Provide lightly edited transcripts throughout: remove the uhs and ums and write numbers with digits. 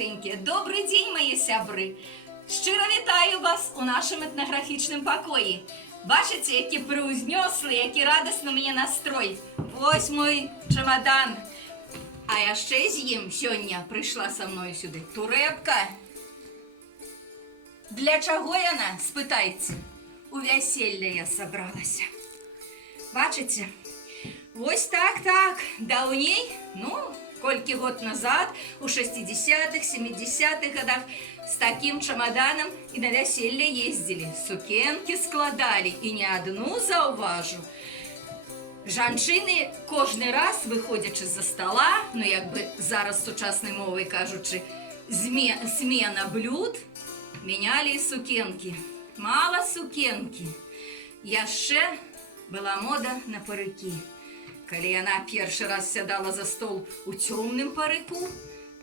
хорошенькие, добрый день, мої сябри. Щиро вітаю вас у нашому етнографічному покої. Бачите, які приузнесли, який радісний мені настрой. Ось мой чемодан. А я ще з їм сьогодні прийшла со мною сюди турепка. Для чого яна, спитайте? У весілля я собралася. Бачите? Ось так. Давней, кольки год назад, у 60-х, 70-х годах, с таким чемоданом и на веселье ездили, сукенки складали, и не одну зауважу. Жанчини кожний раз, виходячи з-за стола, якби зараз сучасною мовою кажучи, смена блюд, міняли сукенки. Мало сукенки. Яще була мода на парики. Коли яна перший раз сядала за стол у темному парику,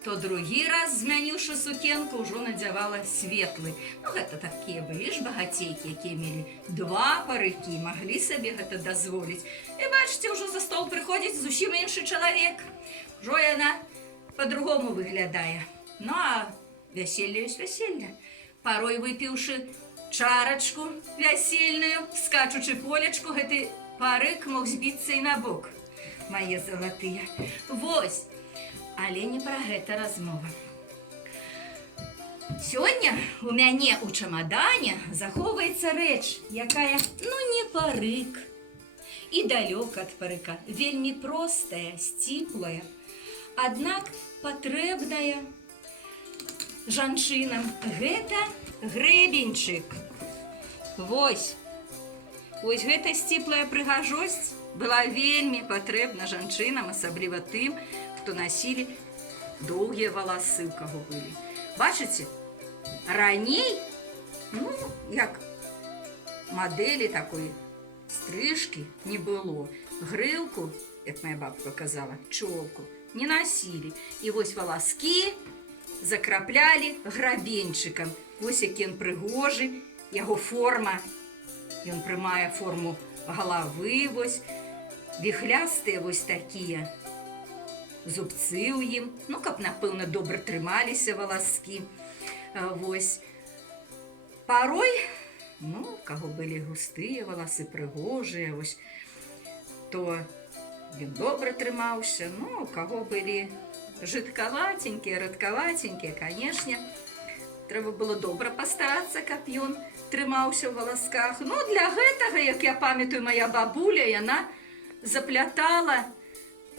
то другий раз, змянивши сукенку, уже надевала светлый. Это такие были ж богатейки, які мали два парики, могли себе это дозволить. И бачите, уже за стол приходить зовсім інший чоловік. Вже вона по-другому виглядає. А веселье есть веселье. Порой випивши чарочку весельную, скачучи полечку, гэты парик мог збиться і на бок. Мае залатыя. Вось. Але не пра гэта размова. Сёння у мяне ў чамадане захоўваецца рэч, якая, не парык. І далёка ад парыка. Вельмі простая, сціплая, аднак патрэбная жанчынам. Гэта грэбеньчык. Вось. Вось гэта сціплая прыгажосць была вельмі патрэбна жанчынам, асабліва тым, хто насілі доўгія валасы, у каго былі. Бачыце, раней, як мадэлі такой стрыжкі не было. Грылку, як моя бабка казала, чолку, не насілі. І вось валаскі закраплялі грабеньчыкам. Вось які ён прыгожы, яго форма, ён прымае форму галавы, вось, віхлястыя вось такія зубцы ў ім, каб, напэўна, добра трымаліся валаскі. Вось. Парой, у каго былі густыя валасы, прыгожыя, вось, то ён добра трымаўся, у каго былі жидкаватенькія, радкаватенькія, канешне, трэба было добра пастарацца, каб ён трымаўся ў валасках. Для гэтага, як я памятаю, моя бабуля, яна заплятала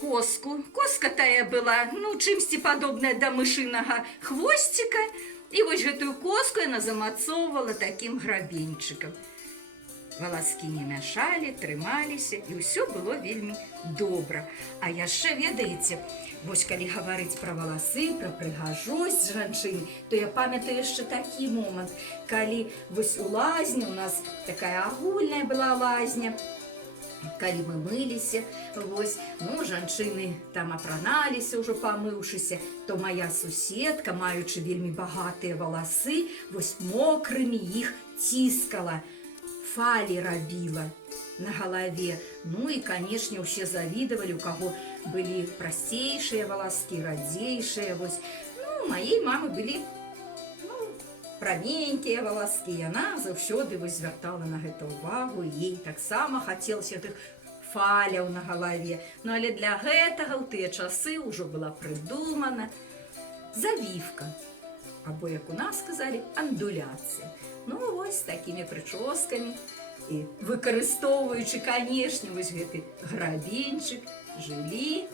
коску. Коска тая была, чымсьці падобная да мышынага хвосціка. І вось гэтую коску яна замацоўвала такім грабеньчыкам. Валаскі не мяшалі, трымаліся, і ўсё было вельмі добра. А яшчэ, ведаеце, вось калі гаварыць пра валасы, пра прыгажосць жанчыны, то я памятаю яшчэ такі момант, калі вось у лазні, у нас такая агульная была лазня, калі мы мыліся, вось, жанчыны там апраналіся, ўжо памыўшыся, то моя суседка, маючы вельмі багатыя валасы, вось мокрымі іх ціскала, фалі рабіла на галаве. І, канешне, усе завідавалі, у каго былі прасцейшыя валаскі, радзейшыя. Вось, маей мамы былі праменькія валаскі. Яна заўсёды вось звяртала на гэта ўвагу, ей таксама хацелася тых фаляў на галаве. Але для гэтага ў тыя часы ўжо была прыдумана завівка. Або, як у нас сказалі, андуляцыя. Вось такімі прычоскамі і выкарыстоўваючы, канешне, вось гэты грабеньчык, жылі,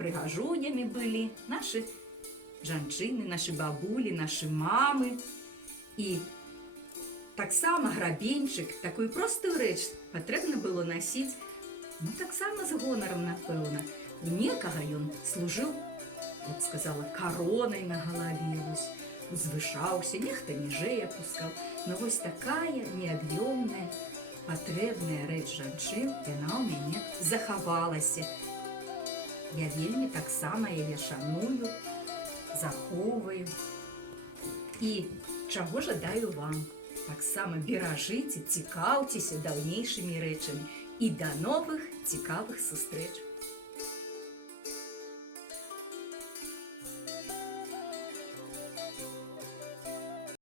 прыгажунямі былі нашы жанчыны, нашы бабулі, нашы мамы. І таксама грабеньчык, такую простую рэч патрэбна было насіць, таксама з гонарам, напэўна. У некага ён служыў, я б сказала, каронай на галаве, вось, узвышаўся, нехта ніжэй апускаў. Вось такая неаб'ёмная, патрэбная рэч жанчын, яна ў мяне захавалася. Я вельмі таксама яе шаную, захоўваю. І чаго жадаю вам? Таксама беражыце, цікаўцеся даўнейшымі рэчамі. І да новых цікавых сустрэч!